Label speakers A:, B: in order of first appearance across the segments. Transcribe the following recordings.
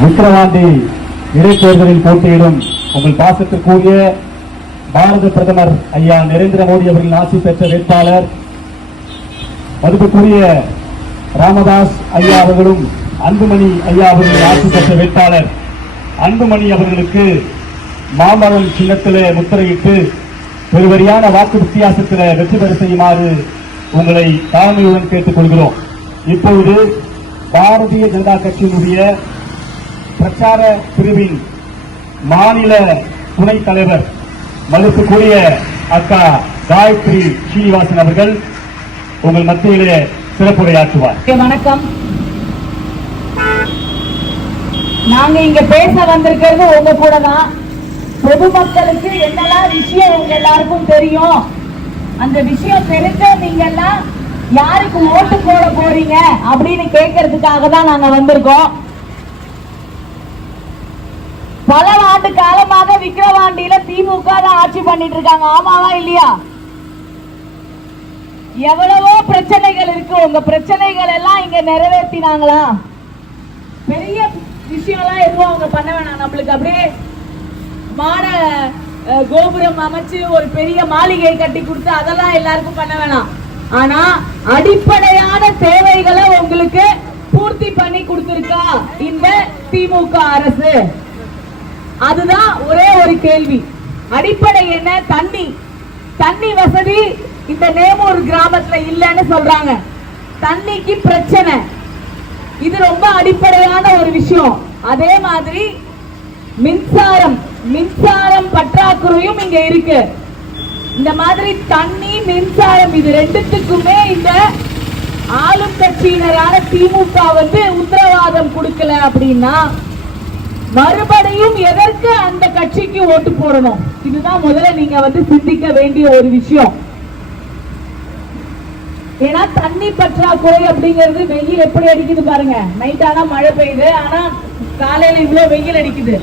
A: விக்கிரவாண்டி இடைத்தேர்தலில் போட்டியிடும் உங்கள் பாசத்திற்குரிய பாரத பிரதமர் ஐயா நரேந்திர மோடி அவர்களின் ஆட்சி பெற்ற வேட்பாளர் மதிப்புக்குரிய ராமதாஸ் ஐயா அவர்களும் அன்புமணி ஐயா அவர்களின் ஆட்சி பெற்ற வேட்பாளர். அன்புமணி அவர்களுக்கு மாமரம் சின்னத்திலே முத்திரையிட்டு பெருவரியான வாக்கு வித்தியாசத்தில் வெற்றி பெற செய்யுமாறு உங்களை தாழ்மையுடன் கேட்டுக் கொள்கிறோம் இப்பொழுது பாரதிய ஜனதா கட்சியினுடைய பிரச்சார பிரிவின் மாநில துணைத் தலைவர் மதிப்புக்குரிய அக்கா காயத்ரி ஸ்ரீனிவாசன் அவர்கள் உங்கள் மத்தியிலே சிறப்புரையாற்றுவார்.
B: வணக்கம். நாங்க இங்க பேச வந்திருக்கிறது உங்க கூட தான் பொதுமக்களுக்கு என்னெல்லாம் விஷயம் உங்க எல்லாருக்கும் தெரியும்? அந்த விஷயம் தெரிஞ்ச நீங்க எல்லாம் யாருக்கு ஓட்டு போட போறீங்க அப்படின்னு கேட்கறதுக்காக தான் நாங்க வந்திருக்கோம். பல ஆண்டு காலமாக விக்கிரவாண்டியில திமுக தான் ஆட்சி பண்ணிட்டு இருக்காங்க. ஆமாவா இல்லையா? எவ்வளவோ பிரச்சனைகள் இருக்கு. உங்க பிரச்சனைகள் எல்லாம் இங்க நிறைவேற்றினாங்களா பெரிய விஷயம்லாம் எதுவும் அவங்க பண்ண வேணாம். நம்மளுக்கு அப்படியே மாட கோபுரம் அமைச்சு ஒரு பெரிய மாளிகை கட்டி கொடுத்து அதெல்லாம் எல்லாருக்கும் பண்ண வேணாம். ஆனா அடிப்படையான தேவைகளை உங்களுக்கு பூர்த்தி பண்ணி கொடுத்திருக்கா இந்த திமுக அரசு. அதுதான் ஒரே ஒரு கேள்வி. அடிப்படை என்ன? தண்ணி. தண்ணி வசதி இந்த நேமூர் கிராமத்துல இல்லைன்னு சொல்றாங்க. தண்ணிக்கு பிரச்சனை. இது ரொம்ப அடிப்படையான ஒரு விஷயம். அதே மாதிரி மின்சாரம் மின்சாரம் பற்றாக்குறையும் இங்க இருக்கு. இந்த மாதிரி தண்ணி மின்சாரம் இது ரெண்டுத்துக்குமே இந்த ஆளும் கட்சியினரான திமுக வந்து உத்தரவாதம் கொடுக்கல அப்படின்னா மறுபடியும் எதற்கு அந்த கட்சிக்கு ஓட்டு போடணும்? இதுதான் முதல்ல நீங்க வந்து சிந்திக்க வேண்டிய ஒரு விஷயம். ஏன்னா தண்ணி பற்றாக்குறை அப்படிங்கிறது வெயில் எப்படி அடிக்குது பாருங்க. நைட் ஆனா மழை பெய்யுது. ஆனா காலையில இவ்வளவு வெயில் அடிக்குது.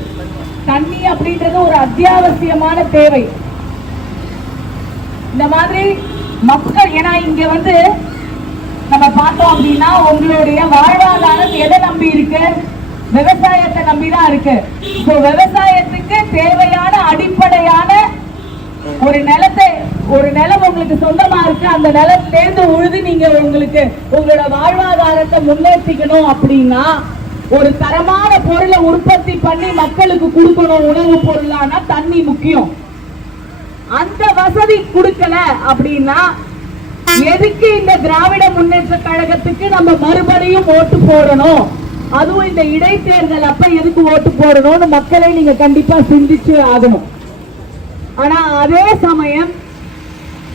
B: தண்ணி அப்படின்றது ஒரு அத்தியாவசியமான தேவை. இந்த மாதிரி மக்கள் ஏன்னா இங்க வந்து நம்ம பார்த்தோம் அப்படின்னா உங்களுடைய வாழ்வாதாரம் எதை நம்பி இருக்கு? விவசாயத்தை நம்பிதான் இருக்கு. இப்போ விவசாயத்துக்கு தேவையான அடிப்படையான ஒரு நிலத்தை ஒரு நிலம் உங்களுக்கு சொந்தமா இருக்கு அந்த நிலத்திலேருந்து உழுது நீங்க உங்களுக்கு உங்களோட வாழ்வாதாரத்தை முன்னேற்றிக்கணும் அப்படின்னா ஒரு தரமான பொருளை உற்பத்தி பண்ணி மக்களுக்கு கொடுக்கணும் உணவு பொருளானா தண்ணி முக்கியம். அந்த வசதி கொடுக்கல அப்படின்னா எதுக்கு இந்த திராவிட முன்னேற்ற கழகத்துக்கு நம்ம மறுபடியும் ஓட்டு போடணும்? அதுவும் இந்த இடைத்தேர்தல் அப்ப எதுக்கு ஓட்டு போடணும்னு மக்களை நீங்க கண்டிப்பா சிந்திச்சு ஆகணும். ஆனா அதே சமயம்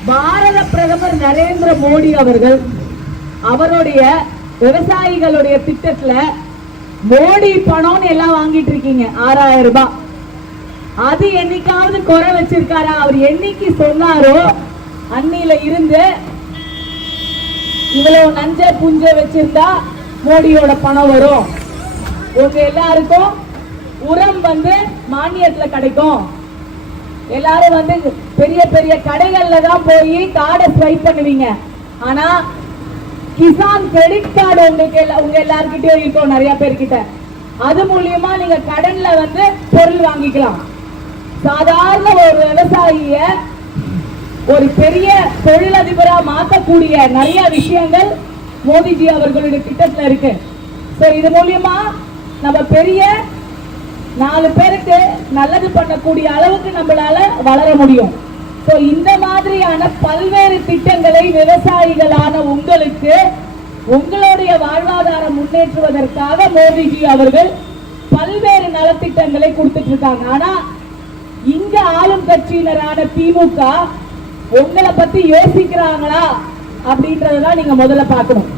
B: பாரத பிரதமர் நரேந்திர மோடி அவர்கள் அவருடைய விவசாயிகளுடைய திட்டத்துல மோடி பணம்னு எல்லாம் வாங்கிட்டு இருக்கீங்க ஆறாயிரம் ரூபாய். அது என்னைக்காவது குறை வச்சிருக்காரா? அவர் என்னைக்கு சொன்னாரோ அன்னில இருந்து இவ்வளவு நஞ்ச புஞ்ச வச்சிருந்தா மோடியோட பணம் வரும். உங்க எல்லாருக்கும் உரம் வந்து மானியத்துல கிடைக்கும். எல்லாரும் வந்து பெரிய பெரிய கடைகள்ல தான் போய் கார்டை ஸ்வைப் பண்ணுவீங்க. ஆனா கிசான் கிரெடிட் கார்டு உங்களுக்கு உங்க எல்லார்கிட்டயும் இருக்கும் நிறைய பேர்கிட்ட. அது மூலியமா நீங்க கடன்ல வந்து பொருள் வாங்கிக்கலாம். சாதாரண ஒரு விவசாயிய ஒரு பெரிய தொழிலதிபரா மாத்தக்கூடிய நிறைய விஷயங்கள் மோடிஜி அவர்களுடைய திட்டத்துல இருக்கு. சோ இது மூலியமா நம்ம பெரிய நாலு பேருக்கு நல்லது பண்ணக்கூடிய அளவுக்கு நம்மளால வளர முடியும். சோ இந்த மாதிரியான பல்வேறு திட்டங்களை விவசாயிகளான உங்களுக்கு உங்களுடைய வாழ்வாதாரம் முன்னேற்றுவதற்காக மோடிஜி அவர்கள் பல்வேறு நலத்திட்டங்களை கொடுத்துட்டு இருக்காங்க ஆனா இங்க ஆளும் கட்சியினரான திமுக உங்களை பத்தி யோசிக்கிறாங்களா அப்படின்றதான் நீங்க முதல்ல பார்க்கணும்.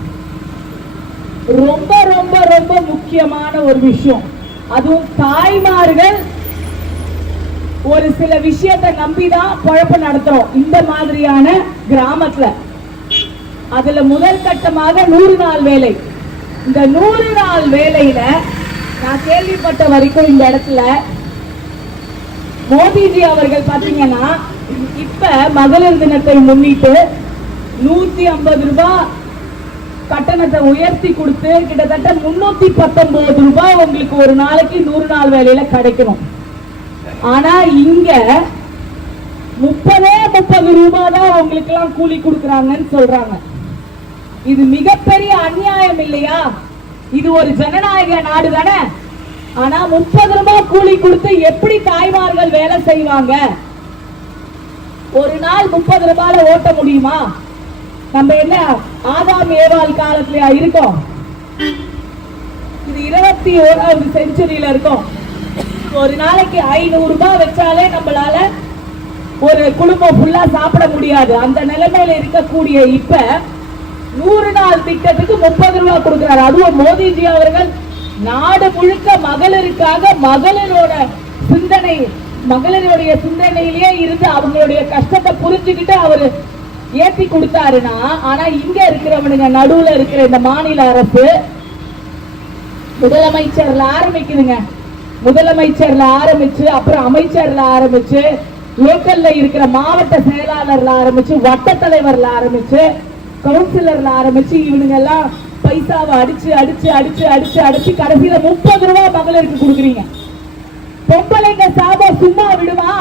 B: ரொம்ப ரொம்ப ரொம்ப முக்கியமான ஒரு விஷயம். அதுவும் தாய்மார்கள் ஒரு சில விஷயத்தை நம்பிதான் குழப்ப நடத்துறோம். இந்த மாதிரியான கிராமத்துல. அதுல முதல் கட்டமாக நூறு நாள் வேலை. இந்த நூறு நாள் வேலையில நான் கேள்விப்பட்ட வரைக்கும் இந்த இடத்துல மோடிஜி அவர்கள் பாத்தீங்கன்னா இப்ப மகளிர் தினத்தை முன்னிட்டு நூத்தி ஐம்பது ரூபாய் கட்டணத்தை உயர்த்தி கொடுத்து கிட்டத்தட்ட முன்னூத்தி பத்தொன்பது ரூபாய் உங்களுக்கு ஒரு நாளைக்கு நூறு நாள் வேலையில கிடைக்கணும். ஆனா இங்க முப்பதே முப்பது ரூபாய் தான் உங்களுக்கு எல்லாம் கூலி கொடுக்குறாங்கன்னு சொல்றாங்க. இது மிகப்பெரிய அநியாயம் இல்லையா? இது ஒரு ஜனநாயக நாடு தானே? ஆனா முப்பது ரூபாய் கூலி கொடுத்து எப்படி தாய்மார்கள் வேலை செய்வாங்க? ஒரு நாள் முப்பது ரூபாயில ஓட்ட முடியுமா? நம்ம என்ன ஆதாம் ஏவாள் காலத்திலயா இருக்கோம்? இது இருபத்தி ஓராவது செஞ்சுரியில இருக்கோம். ஒரு நாளைக்கு ஐநூறு ரூபாய் வச்சாலே நம்மளால ஒரு குடும்பம் ஃபுல்லா சாப்பிட முடியாது. அந்த நிலைமையில இருக்கக்கூடிய இப்ப நூறு நாள் திட்டத்துக்கு முப்பது ரூபாய் கொடுக்கிறாரு. அதுவும் மோதிஜி அவர்கள் நாடு முழுக்க மகளிருக்காக மகளிரோட சிந்தனை மகளிருடைய சிந்தனையிலேயே இருந்து அவங்களுடைய கஷ்டத்தை புரிஞ்சுக்கிட்டு அவரு ஏத்தி கொடுத்தாருன்னா ஆனா இங்க இருக்கிறவனுங்க நடுவுல இருக்கிற இந்த மாநில அரசு முதலமைச்சர்ல ஆரம்பிக்குதுங்க. முதலமைச்சர்ல ஆரம்பிச்சு அப்புறம் அமைச்சர்ல ஆரம்பிச்சு லோக்கல்ல இருக்கிற மாவட்ட செயலாளர்ல ஆரம்பிச்சு வட்ட தலைவர்ல ஆரம்பிச்சு கவுன்சிலர்ல ஆரம்பிச்சு இவனுங்க எல்லாம் பைசாவை அடிச்சு அடிச்சு அடிச்சு அடிச்சு அடிச்சு கடைசியில முப்பது ரூபாய் மகளிருக்கு கொடுக்குறீங்க. பொம்பளைங்க சாபம் சும்மா விடுமா?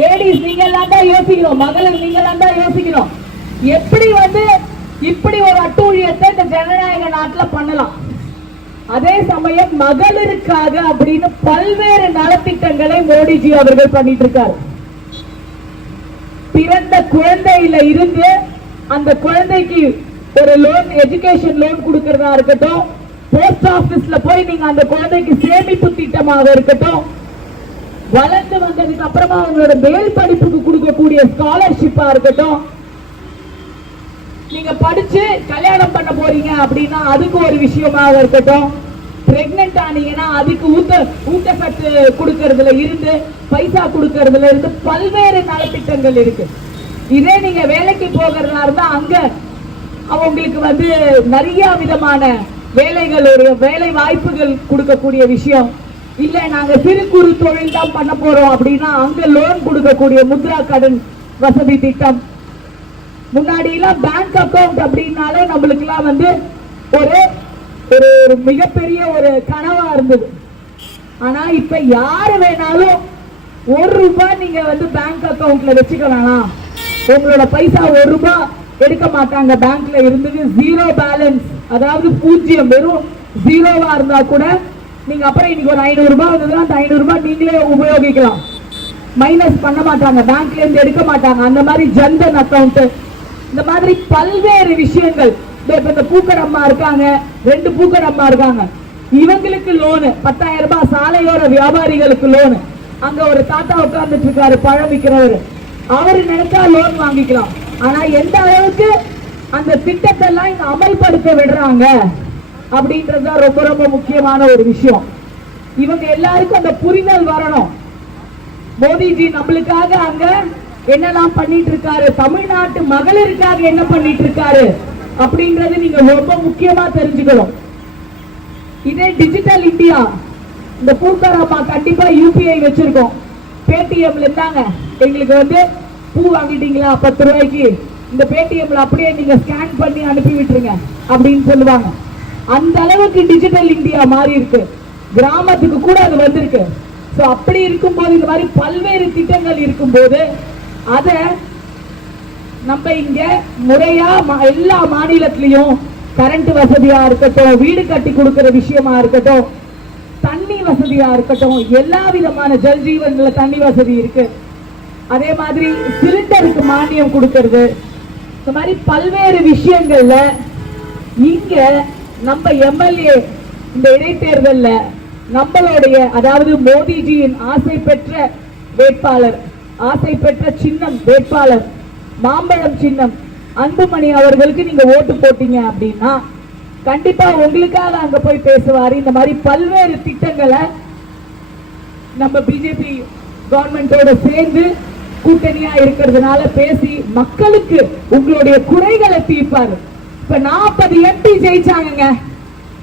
B: லேடிஸ் நீங்க எல்லாம் தான் யோசிக்கணும். மகளிர் நீங்கெல்லாம் தான் யோசிக்கணும். எப்படி வந்து இப்படி ஒரு அட்டூழியத்தை இந்த ஜனநாயக நாட்டுல பண்ணலாம்? அதே சமயம் மகளிருக்காக அப்படின்னு பல்வேறு நலத்திட்டங்களை மோடிஜி அவர்கள் பண்ணிட்டு இருக்காரு பிறந்த குழந்தையில இருந்து அந்த குழந்தைக்கு ஒரு லோன் எஜுகேஷன் லோன் கொடுக்கறதா இருக்கட்டும் போஸ்ட் ஆபீஸ்ல போய் நீங்க அந்த குழந்தைக்கு சேமிப்பு திட்டமாக இருக்கட்டும் வளர்ந்து வந்ததுக்கு அப்புறமா அவங்களோட மேல் படிப்புக்கு கொடுக்கக்கூடிய ஸ்காலர்ஷிப்பா இருக்கட்டும். நீங்க படிச்சு கல்யாணம் பண்ண போறீங்க அப்படின்னா அதுக்கு ஒரு விஷயமாக இருக்கட்டும். பிரெக்னென்ட் ஆனீங்கன்னா அதுக்கு ஊட்ட ஊட்டச்சத்து கொடுக்கறதுல இருந்து பைசா கொடுக்கறதுல இருந்து பல்வேறு நலத்திட்டங்கள் இருக்கு. இதே நீங்க வேலைக்கு போகிறதா இருந்தா அங்க அவங்களுக்கு வந்து நிறைய விதமான வேலைகளுடைய வேலை வாய்ப்புகள் கொடுக்கக்கூடிய விஷயம். இல்ல நாங்க சிறு தொழில் தான் பண்ண போறோம் அப்படின்னா அங்க லோன் கொடுக்கக்கூடிய முத்ரா கடன் வசதி திட்டம். முன்னாடி எல்லாம் பேங்க் அக்கவுண்ட் அப்படின்னாலே நம்மளுக்கு எல்லாம் வந்து ஒரு ஒரு ஒரு மிகப்பெரிய ஒரு கனவா இருந்தது. ஆனா இப்ப யாரு வேணாலும் ஒரு ரூபாய் நீங்க வந்து பேங்க் அக்கௌண்ட்ல வச்சுக்க வேணாம் உங்களோட பைசா ஒரு ரூபாய் எடுக்க மாட்டாங்க. பேங்க்ல இருந்தது ஜீரோ பேலன்ஸ் அதாவது பூஜ்ஜியம் வெறும் ஜீரோவா இருந்தா கூட நீங்க அப்புறம் இன்னைக்கு ஒரு ஐநூறு ரூபாய் வந்ததுன்னா அந்த ஐநூறு ரூபாய் நீங்களே உபயோகிக்கலாம். மைனஸ் பண்ண மாட்டாங்க. பேங்க்ல இருந்து எடுக்க மாட்டாங்க. அந்த மாதிரி ஜன்தன் அக்கௌண்ட் இந்த மாதிரி பல்வேறு விஷயங்கள். இப்ப இந்த பூக்கடம்மா இருக்காங்க. ரெண்டு பூக்கடம்மா இருக்காங்க. இவங்களுக்கு லோனு பத்தாயிரம் ரூபாய் சாலையோர வியாபாரிகளுக்கு லோனு அங்க ஒரு தாத்தா உட்கார்ந்துட்டு இருக்காரு பழம் விற்கிறவரு அவரு நினைச்சா லோன் வாங்கிக்கலாம். ஆனா எந்த அளவுக்கு அந்த திட்டத்தை எல்லாம் இங்க அமல்படுத்த விடுறாங்க? அப்படின்றது தான் ரொம்ப ரொம்ப முக்கியமான ஒரு விஷயம். இவங்க எல்லாருக்கும் அந்த புரிதல் வரணும். மோடிஜி நம்மளுக்காக அங்க என்னெல்லாம் பண்ணிட்டு இருக்காரு தமிழ்நாட்டு மகளிருக்காக என்ன பண்ணிட்டு இருக்காரு அப்படின்றது நீங்க ரொம்ப முக்கியமா தெரிஞ்சுக்கணும். இதே டிஜிட்டல் இந்தியா இந்த பூக்கார கண்டிப்பா யூபிஐ வச்சிருக்கோம். பேடிஎம்ல இருந்தாங்க. எங்களுக்கு வந்து பூ வாங்கிட்டீங்களா? பத்து ரூபாய்க்கு. இந்த பேடிஎம்ல அப்படியே நீங்க ஸ்கேன் பண்ணி அனுப்பி விட்டுருங்க. அப்படின்னு சொல்லுவாங்க. அந்த அளவுக்கு டிஜிட்டல் இந்தியா மாறி இருக்கு. கிராமத்துக்கு கூட அது வந்திருக்கு. ஸோ அப்படி இருக்கும்போது இந்த மாதிரி பல்வேறு திட்டங்கள் இருக்கும்போது அதை நம்ம இங்க முறையா எல்லா மாநிலத்திலையும் கரண்ட் வசதியா இருக்கட்டும் வீடு கட்டி கொடுக்கிற விஷயமா இருக்கட்டும் தண்ணி வசதியா இருக்கட்டும் எல்லா விதமான ஜல்ஜீவன்ல தண்ணி வசதி இருக்கு. அதே மாதிரி சிலிண்டருக்கு மானியம் கொடுக்கறது. இந்த மாதிரி பல்வேறு விஷயங்கள்ல இங்க நம்ம எம்எல்ஏ இந்த இடைத்தேர்தல்ல நம்மளுடைய அதாவது மோடிஜியின் ஆசை பெற்ற வேட்பாளர் ஆசை பெற்ற சின்னம் வேட்பாளர் மாம்பழம் சின்னம் அன்புமணி அவர்களுக்கு நீங்க ஓட்டு போட்டீங்க அப்படின்னா கண்டிப்பா உங்களுக்காக அங்க போய் பேசுவாரு. இந்த மாதிரி பல்வேறு திட்டங்களை நம்ம பிஜேபி கவர்மெண்டோட சேர்ந்து கூட்டணியா இருக்கிறதுனால பேசி மக்களுக்கு உங்களுடைய குறைகளை தீர்ப்பாரு. இப்ப நாற்பது எம்பி ஜெயிச்சாங்க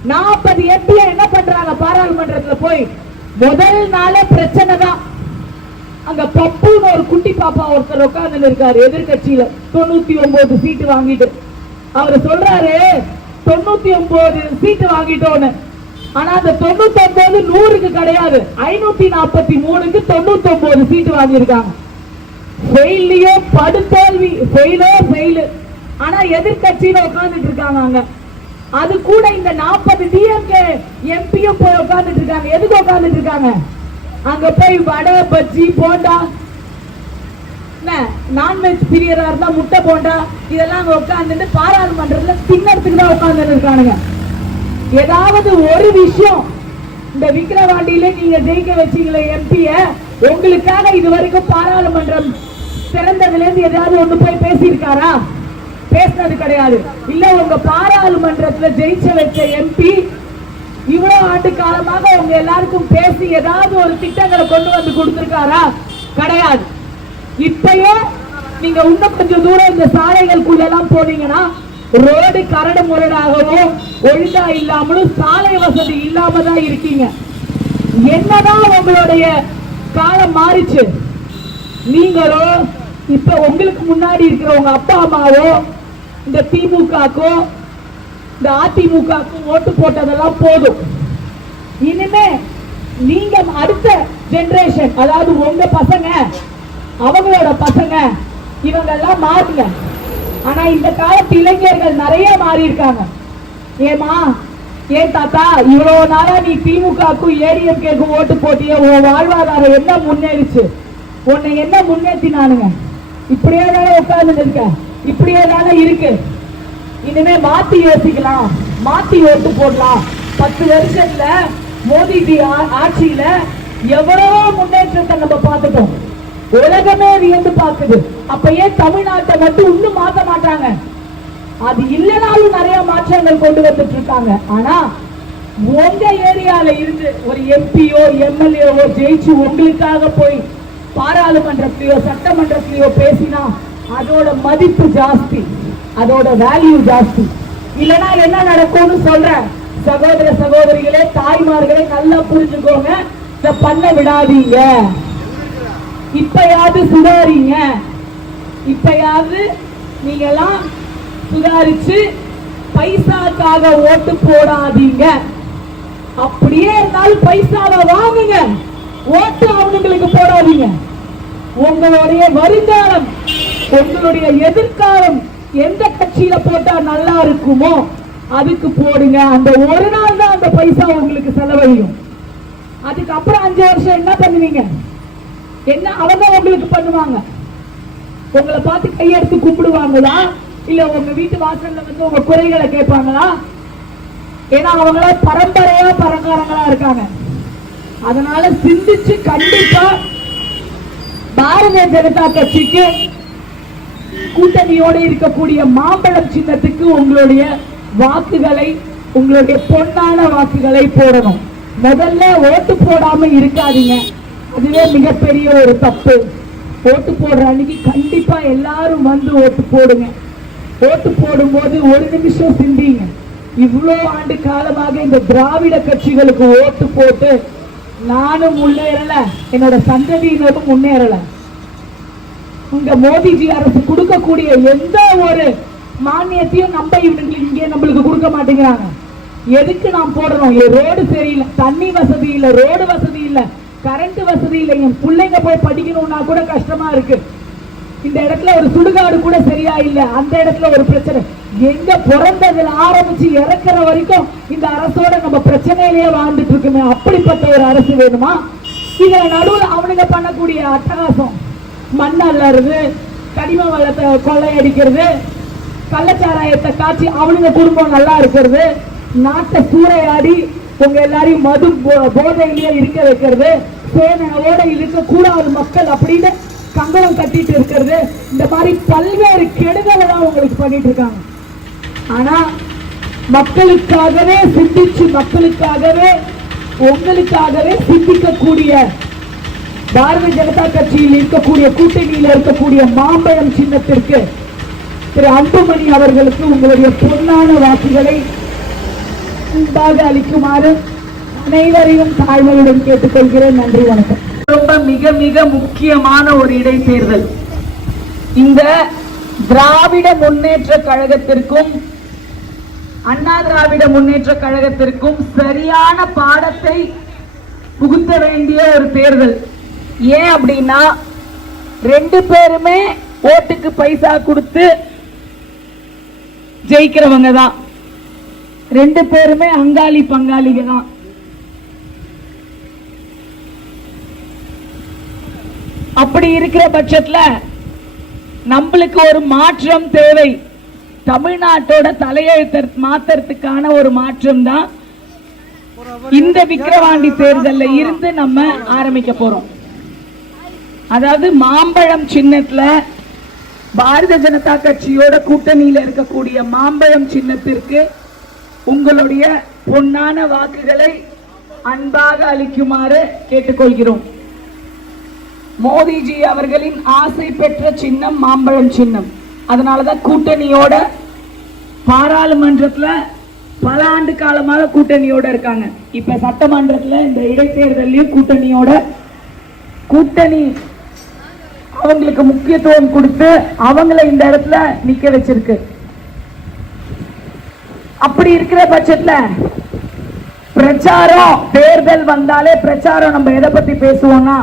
B: நாற்பது எம்பி என்ன பண்றாங்க? பாராளுமன்றத்துல போய் முதல் நாளே பிரச்சனை தான். அங்க பப்புன்னு ஒரு குட்டி பாப்பா ஒருத்தர் உட்கார்ந்து இருக்காரு எதிர்க்கட்சியில. தொண்ணூத்தி ஒன்பது சீட்டு வாங்கிட்டு. அவர் சொல்றாரு தொண்ணூத்தி ஒன்பது சீட்டு வாங்கிட்டோன்னு. ஆனா அந்த தொண்ணூத்தி ஒன்பது நூறுக்கு கிடையாது. ஐநூத்தி நாற்பத்தி மூணுக்கு தொண்ணூத்தி ஒன்பது சீட்டு வாங்கியிருக்காங்க. ஃபெயிலியோ படுதோல்வி. ஃபெயிலோ ஃபெயிலு ஆனா எதிர்கட்சியில உட்கார்ந்துட்டு இருக்காங்க அங்க. அது கூட இந்த நாற்பது டிஎம்கே எம்பியும் போய் உட்கார்ந்துட்டு இருக்காங்க எதுக்கு உட்கார்ந்துட்டு இருக்காங்க அங்க போய் வடை பஜ்ஜி போண்டா. என்ன? நான்வெஜ் பிரியரா இருந்தா முட்டை போண்டா. இதெல்லாம் அங்க உட்கார்ந்துட்டு பாராளுமன்றத்துல தின்னறதுக்கு தான் உட்கார்ந்துட்டு இருக்கானுங்க. ஏதாவது ஒரு விஷயம் இந்த விக்கிரவாண்டியில நீங்க ஜெயிக்க வச்சீங்களே எம்பிய உங்களுக்காக இது வரைக்கும் பாராளுமன்றம் திறந்ததுல இருந்து ஏதாவது ஒண்ணு போய் பேசியிருக்காரா? பேசினது கிடையாது. இல்ல உங்க பாராளுமன்றத்துல ஜெயிச்ச வச்ச எம்பி இவ்வளவு ஆண்டு காலமாக உங்க எல்லாருக்கும் பேசி ஏதாவது ஒரு திட்டங்களை கொண்டு வந்து கொடுத்திருக்காரா? கிடையாது. இப்பயே நீங்க இன்னும் கொஞ்சம் தூரம் இந்த சாலைகளுக்குள்ள எல்லாம் போனீங்கன்னா ரோடு கரடு முரடாகவும் ஒழுங்கா இல்லாமலும் சாலை வசதி இல்லாம தான் இருக்கீங்க. என்னதான் உங்களுடைய காலம் மாறிச்சு. நீங்களோ இப்ப உங்களுக்கு முன்னாடி இருக்கிற உங்க அப்பா அம்மாவோ இந்த திமுகக்கோ இந்த அதிமுகக்கும் ஓட்டு போட்டதெல்லாம் போதும். இனிமே நீங்க அடுத்த ஜெனரேஷன் அதாவது உங்க பசங்க அவங்களோட பசங்க இவங்க எல்லாம் மாறுங்க. ஆனா இந்த காலத்து இளைஞர்கள் நிறைய மாறி இருக்காங்க ஏமா ஏன் தாத்தா இவ்வளவு நாளா நீ திமுகக்கும் ஏடிஎம்கேக்கும் ஓட்டு போட்டிய உன் வாழ்வாதாரம் என்ன முன்னேறிச்சு? உன்னை என்ன முன்னேற்றினானுங்க இப்படியே தானே உட்கார்ந்து இருக்க. இப்படியே தானே இருக்கு. இனிமே மாத்தி யோசிக்கலாம். மாத்தி ஓட்டு போடலாம். பத்து வருஷத்துல மோடிஜி ஆட்சியில எவ்வளவோ முன்னேற்றத்தை நம்ம பார்த்துட்டோம். உலகமே வியந்து பார்க்குது. அப்ப ஏன் தமிழ்நாட்டை மட்டும் இன்னும் மாத்த மாட்டாங்க. அது இல்லைனாலும் நிறைய மாற்றங்கள் கொண்டு வந்துட்டு இருக்காங்க. ஆனா உங்க ஏரியால இருந்து ஒரு எம்பியோ எம்எல்ஏவோ ஜெயிச்சு உங்களுக்காக போய் பாராளுமன்றத்திலேயோ சட்டமன்றத்திலேயோ பேசினா அதோட மதிப்பு ஜாஸ்தி அதோட வேல்யூ ஜாஸ்தி. இல்லனா என்ன நடக்கும்னு சொல்றேன். சகோதர சகோதரிகளே தாய்மார்களே நல்லா புரிஞ்சுக்கோங்க. இத பண்ண விடாதீங்க. இப்பயாவது சுதாரிங்க. இப்பயாவது நீங்க எல்லாம் சுதாரிச்சு பைசாக்காக ஓட்டு போடாதீங்க. அப்படியே இருந்தாலும் பைசாவை வாங்குங்க. ஓட்டு அவங்களுக்கு போடாதீங்க. உங்களுடைய வருங்காலம் உங்களுடைய எதிர்காலம் எந்த கட்சியில போட்டா நல்லா இருக்குமோ அதுக்கு போடுங்க. அந்த ஒரு நாள் தான் அந்த பைசா உங்களுக்கு செலவழியும். அதுக்கப்புறம் அஞ்சு வருஷம் என்ன பண்ணுவீங்க? என்ன அவங்க உங்களுக்கு பண்ணுவாங்க? உங்களை பார்த்து கையெடுத்து கும்பிடுவாங்களா? இல்ல உங்க வீட்டு வாசல்ல வந்து உங்க குறைகளை கேட்பாங்களா? ஏன்னா அவங்கள பரம்பரையா பரங்காரங்களா இருக்காங்க. அதனால சிந்திச்சு கண்டிப்பா பாரதிய ஜனதா கட்சிக்கு கூட்டணியோடு இருக்கக்கூடிய மாம்பழம் சின்னத்துக்கு உங்களுடைய வாக்குகளை உங்களுடைய பொன்னான வாக்குகளை போடணும். முதல்ல ஓட்டு போடாம இருக்காதீங்க. அதுவே மிகப்பெரிய ஒரு தப்பு. ஓட்டு போடுற அன்னைக்கு கண்டிப்பா எல்லாரும் வந்து ஓட்டு போடுங்க. ஓட்டு போடும்போது ஒரு நிமிஷம் சிந்திங்க. இவ்வளோ ஆண்டு காலமாக இந்த திராவிட கட்சிகளுக்கு ஓட்டு போட்டு நானும் முன்னேறல என்னோட சந்ததியினரும் முன்னேறலை. உங்க மோடிஜி அரசு கொடுக்கக்கூடிய எந்த ஒரு மானியத்தையும் நம்ம இவனுங்களுக்கு இங்கே நம்மளுக்கு கொடுக்க மாட்டேங்கிறாங்க. எதுக்கு நாம் போடுறோம் ரோடு சரியில்லை தண்ணி வசதி இல்ல ரோடு வசதி இல்ல கரண்ட் வசதி இல்லை. என் பிள்ளைங்க போய் படிக்கணும்னா கூட கஷ்டமா இருக்கு. இந்த இடத்துல ஒரு சுடுகாடு கூட சரியா இல்ல. அந்த இடத்துல ஒரு பிரச்சனை. எங்க பிறந்ததுல ஆரம்பிச்சு இறக்குற வரைக்கும் இந்த அரசோட நம்ம பிரச்சனையிலேயே வாழ்ந்துட்டு இருக்குமே. அப்படிப்பட்ட ஒரு அரசு வேணுமா? இதுல நடுவில் அவனுங்க பண்ணக்கூடிய அட்டகாசம். மண் அள்ளறது கனிம வளத்தை கொள்ளையடிக்கிறது கள்ளச்சாராயத்தை காய்ச்சி அவனுங்க குடும்பம் நல்லா இருக்கிறது நாட்டை சூறையாடி உங்க எல்லாரையும் மது போ- போதையிலேயே இருக்க வைக்கிறது சேனையோட இருக்க கூடாது மக்கள் அப்படின்னு கங்கணம் கட்டிட்டு இருக்கிறது இந்த மாதிரி பல்வேறு கெடுதலை தான் உங்களுக்கு பண்ணிட்டு இருக்காங்க. ஆனா மக்களுக்காகவே சிந்திச்சு மக்களுக்காகவே உங்களுக்காகவே சிந்திக்கக்கூடிய பாரதிய ஜனதா கட்சியில் இருக்கக்கூடிய கூட்டணியில் இருக்கக்கூடிய மாம்பழம் சின்னத்திற்கு திரு அன்புமணி அவர்களுக்கு உங்களுடைய பொன்னான வாக்குகளை முன்பாக அளிக்குமாறு அனைவரையும் தாழ்மையுடன் கேட்டுக்கொள்கிறேன். நன்றி வணக்கம். ரொம்ப மிக மிக முக்கியமான ஒரு இடைத்தேர்தல். இந்த திராவிட முன்னேற்ற கழகத்திற்கும் அண்ணா திராவிட முன்னேற்ற கழகத்திற்கும் சரியான பாடத்தை புகுத்த வேண்டிய ஒரு தேர்தல். ஏன் அப்படின்னா ரெண்டு பேருமே ஓட்டுக்கு பைசா கொடுத்து ஜெயிக்கிறவங்க தான். ரெண்டு பேருமே அங்காளி பங்காளிக தான். அப்படி இருக்கிற பட்சத்துல நம்மளுக்கு ஒரு மாற்றம் தேவை. தமிழ்நாட்டோட தலையெழுத்த மாத்துறதுக்கான ஒரு மாற்றம் தான் இந்த விக்கிரவாண்டி தேர்தல்ல இருந்து நம்ம ஆரம்பிக்க போறோம். அதாவது மாம்பழம் சின்னத்துல பாரதிய ஜனதா கட்சியோட கூட்டணியில இருக்கக்கூடிய மாம்பழம் சின்னத்திற்கு உங்களுடைய பொன்னான வாக்குகளை அன்பாக அளிக்குமாறு கேட்டுக்கொள்கிறோம். மோடிஜி அவர்களின் ஆசை பெற்ற சின்னம் மாம்பழம் சின்னம். அதனாலதான் கூட்டணியோட பாராளுமன்றத்துல பல ஆண்டு காலமாக கூட்டணியோட இருக்காங்க. இப்ப சட்டமன்றத்துல இந்த இடைத்தேர்தலையும் கூட்டணியோட கூட்டணி அவங்களுக்கு முக்கியத்துவம் கொடுத்து அவங்கள இந்த இடத்துல நிக்க வச்சிருக்கு. அப்படி இருக்கிற பட்சத்துல பிரச்சாரம் தேர்தல் வந்தாலே பிரச்சாரம் நம்ம எதை பத்தி பேசுவோம்னா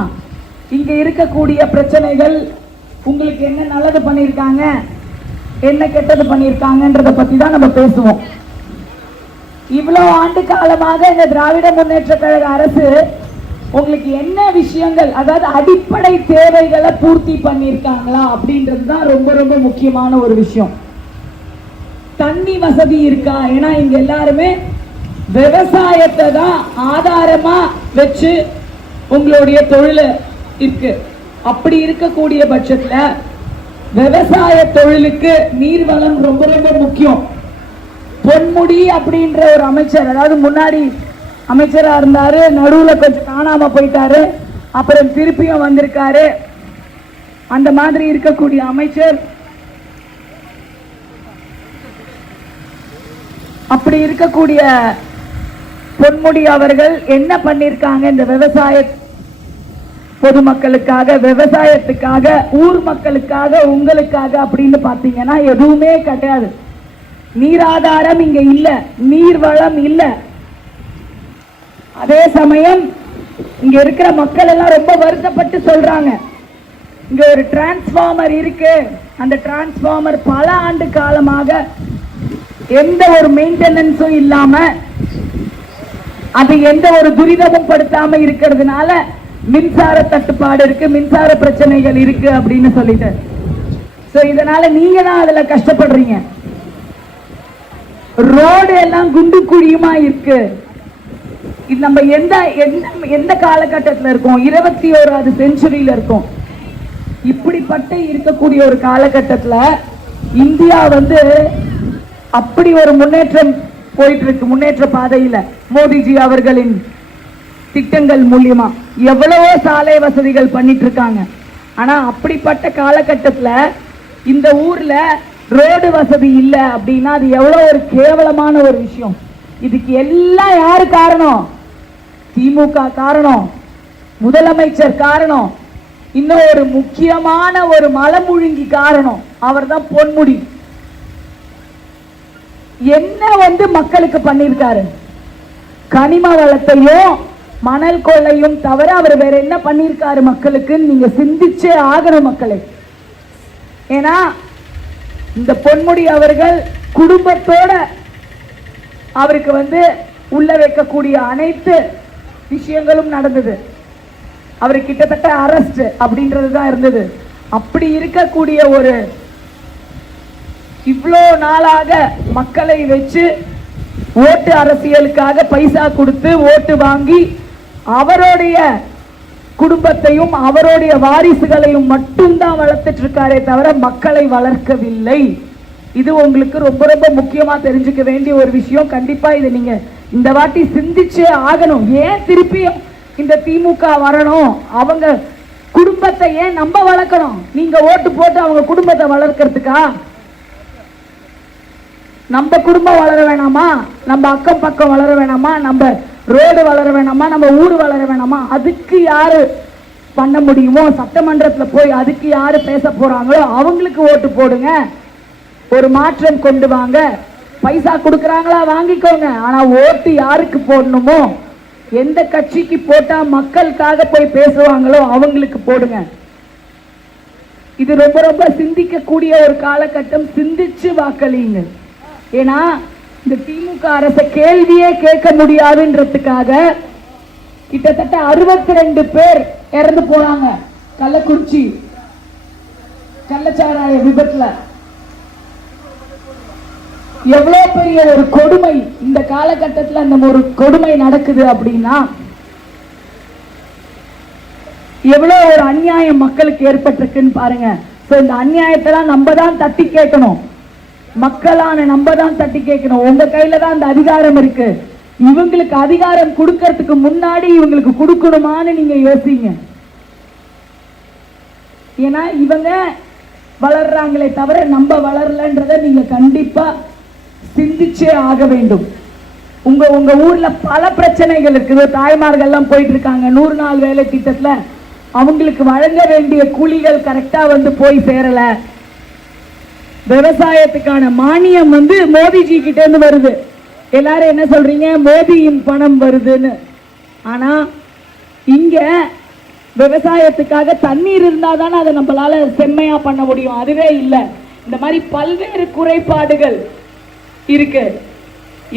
B: இங்க இருக்கக்கூடிய பிரச்சனைகள் உங்களுக்கு என்ன நல்லது பண்ணிருக்காங்க என்ன கெட்டது பண்ணிருக்காங்கன்றத பத்தி தான் நம்ம பேசுவோம். இவ்வளவு ஆண்டு காலமாக இந்த திராவிட முன்னேற்ற கழக அரசு உங்களுக்கு என்ன விஷயங்கள் அதாவது அடிப்படை தேவைகளை பூர்த்தி பண்ணிருக்காங்களா அப்படின்றது தான் ரொம்ப ரொம்ப முக்கியமான ஒரு விஷயம். தண்ணி வசதி இருக்கா? ஏன்னா இங்க எல்லாருமே விவசாயத்தை தான் ஆதாரமா வச்சு உங்களுடைய தொழில் இருக்கு. அப்படி இருக்கக்கூடிய பட்சத்துல விவசாய தொழிலுக்கு நீர்வளம் ரொம்ப ரொம்ப முக்கியம். பொன்முடி அப்படின்ற ஒரு அமைச்சர் அதாவது முன்னாடி அமைச்சராக இருந்தாரு. நடுவில் கொஞ்சம் காணாம போயிட்டாரு. அப்புறம் திருப்பியும் வந்திருக்காரு. அந்த மாதிரி இருக்கக்கூடிய அமைச்சர் அப்படி இருக்கக்கூடிய பொன்முடி அவர்கள் என்ன பண்ணிருக்காங்க? இந்த விவசாய பொதுமக்களுக்காக விவசாயத்துக்காக ஊர் மக்களுக்காக உங்களுக்காக அப்படின்னு பாத்தீங்கன்னா எதுவுமே கிடையாது. நீராதாரம் இங்க இல்ல. நீர் வளம் இல்லை. அதே சமயம் இங்க இருக்கிற மக்கள் எல்லாம் ரொம்ப வருத்தப்பட்டு சொல்றாங்க. இங்க ஒரு டிரான்ஸ்ஃபார்மர் இருக்கு. அந்த டிரான்ஸ்ஃபார்மர் பல ஆண்டு காலமாக எந்த ஒரு மெயின்டெனன்ஸும் இல்லாம அது எந்த ஒரு துரிதமும் படுத்தாம இருக்கிறதுனால மின்சார தட்டுப்பாடு இருக்கு மின்சார பிரச்சனைகள் இருக்கு அப்படின்னு சொல்லிட்டு. சோ இதனால நீங்க தான் அதுல கஷ்டப்படுறீங்க. ரோடு எல்லாம் குண்டு குழியுமா இருக்கு. இது நம்ம எந்த எந்த எந்த இருக்கோம்? இருபத்தி ஓராவது செஞ்சுரியில இருக்கோம். இப்படிப்பட்ட இருக்கக்கூடிய ஒரு காலகட்டத்தில் இந்தியா வந்து அப்படி ஒரு முன்னேற்றம் போயிட்டு இருக்கு முன்னேற்ற பாதையில். மோடிஜி அவர்களின் திட்டங்கள் மூலியமா எவ்வளவோ சாலை வசதிகள் பண்ணிட்டு இருக்காங்க ஆனா அப்படிப்பட்ட காலகட்டத்தில் இந்த ஊர்ல ரோடு வசதி இல்லை அப்படின்னா அது எவ்வளோ ஒரு கேவலமான ஒரு விஷயம். இதுக்கு எல்லாம் யாரு காரணம்? திமுக காரணம் முதலமைச்சர் காரணம் இன்னும் ஒரு முக்கியமான ஒரு மலமுழுங்கி காரணம் அவர்தான் பொன்முடி. என்ன வந்து மக்களுக்கு பண்ணிருக்காரு? கனிம வளத்தையும் மணல் கொள்ளையும் தவிர அவர் வேற என்ன பண்ணிருக்காரு மக்களுக்கு? நீங்க சிந்திச்சே ஆகணும் மக்களை. ஏன்னா இந்த பொன்முடி அவர்கள் குடும்பத்தோட அவருக்கு வந்து உள்ள வைக்கக்கூடிய அனைத்து விஷயங்களும் நடந்தது. அவர் கிட்டத்தட்ட அரெஸ்ட் அப்படின்றது தான் இருந்தது. அப்படி இருக்கக்கூடிய ஒரு இவ்வளோ நாளாக மக்களை வச்சு ஓட்டு அரசியலுக்காக பைசா கொடுத்து ஓட்டு வாங்கி அவருடைய குடும்பத்தையும் அவருடைய வாரிசுகளையும் மட்டும்தான் வளர்த்துட்டு இருக்காரே தவிர மக்களை வளர்க்கவில்லை. இது உங்களுக்கு ரொம்ப ரொம்ப முக்கியமாக தெரிஞ்சுக்க வேண்டிய ஒரு விஷயம். கண்டிப்பாக இதை நீங்கள் இந்த வாட்டி சிந்திச்சே ஆகணும். ஏன் திருப்பியும் இந்த திமுக வரணும்? அவங்க குடும்பத்தை ஏன் நம்ம வளர்க்கணும்? நீங்க ஓட்டு போட்டு அவங்க குடும்பத்தை வளர்க்கறதுக்கா? நம்ம குடும்பம் வளர வேணாமா? நம்ம அக்கம் பக்கம் வளர வேணாமா? நம்ம ரோடு வளர வேணாமா? நம்ம ஊர் வளர வேணாமா? அதுக்கு யாரு பண்ண முடியுமோ? சட்டமன்றத்தில் போய் அதுக்கு யாரு பேச போறாங்களோ அவங்களுக்கு ஓட்டு போடுங்க. ஒரு மாற்றம் கொண்டு வாங்க. பைசா கொடுக்கறாங்களா? வாங்கிக்கோங்க. ஆனா ஓட்டு யாருக்கு போடணுமோ? எந்த கட்சிக்கு போட்டா மக்களுக்காக போய் பேசுவாங்களோ அவங்களுக்கு போடுங்க. இது ரொம்ப ரொம்ப சிந்திக்கக்கூடிய ஒரு காலகட்டம். சிந்திச்சு வாக்களியுங்க. ஏன்னா இந்த திமுக அரசை கேள்வியே கேட்க முடியாதுன்றதுக்காக கிட்டத்தட்ட அறுபத்தி ரெண்டு பேர் இறந்து போனாங்க. கள்ளக்குறிச்சி கள்ளச்சாராய விபத்துல. எவ்வளவு பெரிய ஒரு கொடுமை இந்த காலகட்டத்துல அந்த ஒரு கொடுமை நடக்குது அப்படின்னா எவ்வளவு ஒரு அநியாயம் மக்களுக்கு ஏற்பட்டிருக்குன்னு பாருங்க. சோ இந்த அநியாயத்தெல்லாம் நம்ம தான் தட்டி கேட்கணும். மக்களான நம்ம தான் தட்டி கேட்கணும். உங்க கையில தான் அந்த அதிகாரம் இருக்கு. இவங்களுக்கு அதிகாரம் கொடுக்கறதுக்கு முன்னாடி இவங்களுக்கு கொடுக்கணுமான்னு நீங்க யோசிங்க. ஏன்னா இவங்க வளர்றாங்களே தவிர நம்ம வளரலன்றத நீங்க கண்டிப்பா சிந்திச்சே ஆக வேண்டும். உங்க உங்க ஊர்ல பல பிரச்சனைகள் இருக்குது. தாய்மார்கள் எல்லாம் போயிட்டு இருக்காங்க நூறு நாள் வேலை திட்டத்துல அவங்களுக்கு வழங்க வேண்டிய கூலிகள் கரெக்டா வந்து போய் சேரல. விவசாயத்துக்கான மானியம் வந்து மோடிஜி கிட்ட இருந்து வருது. எல்லாரும் என்ன சொல்றீங்க? மோடியின் பணம் வருதுன்னு. ஆனா இங்க விவசாயத்துக்காக தண்ணீர் இருந்தா தானே அதை நம்மளால செம்மையா பண்ண முடியும். அதுவே இல்லை. இந்த மாதிரி பல்வேறு குறைபாடுகள் இருக்கு.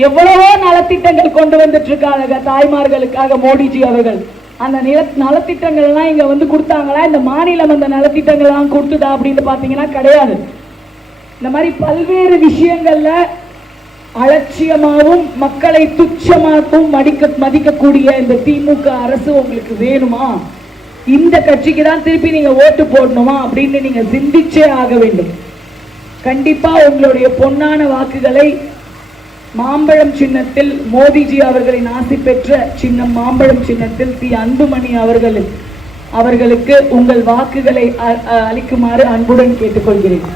B: எவ்வளவோ நலத்திட்டங்கள் கொண்டு வந்துட்டு இருக்காங்க தாய்மார்களுக்காக மோடிஜி அவர்கள். அந்த நில நலத்திட்டங்கள் எல்லாம் இங்க வந்து கொடுத்தாங்களா? இந்த மாநிலம் அந்த நலத்திட்டங்கள் எல்லாம் கொடுத்துதா அப்படின்னு பாத்தீங்கன்னா கிடையாது. இந்த மாதிரி பல்வேறு விஷயங்கள்ல அலட்சியமாகவும் மக்களை துச்சமாகவும் மடிக்க மதிக்கக்கூடிய இந்த திமுக அரசு உங்களுக்கு வேணுமா? இந்த கட்சிக்கு தான் திருப்பி நீங்க ஓட்டு போடணுமா அப்படின்னு நீங்க சிந்திச்சே ஆக வேண்டும். கண்டிப்பா உங்களுடைய பொன்னான வாக்குகளை மாம்பழம் சின்னத்தில் மோடிஜி அவர்களின் ஆசி பெற்ற சின்னம் மாம்பழம் சின்னத்தில் தி அன்புமணி அவர்களின் அவர்களுக்கு உங்கள் வாக்குகளை அ- அளிக்குமாறு அன்புடன் கேட்டுக்கொள்கிறேன்.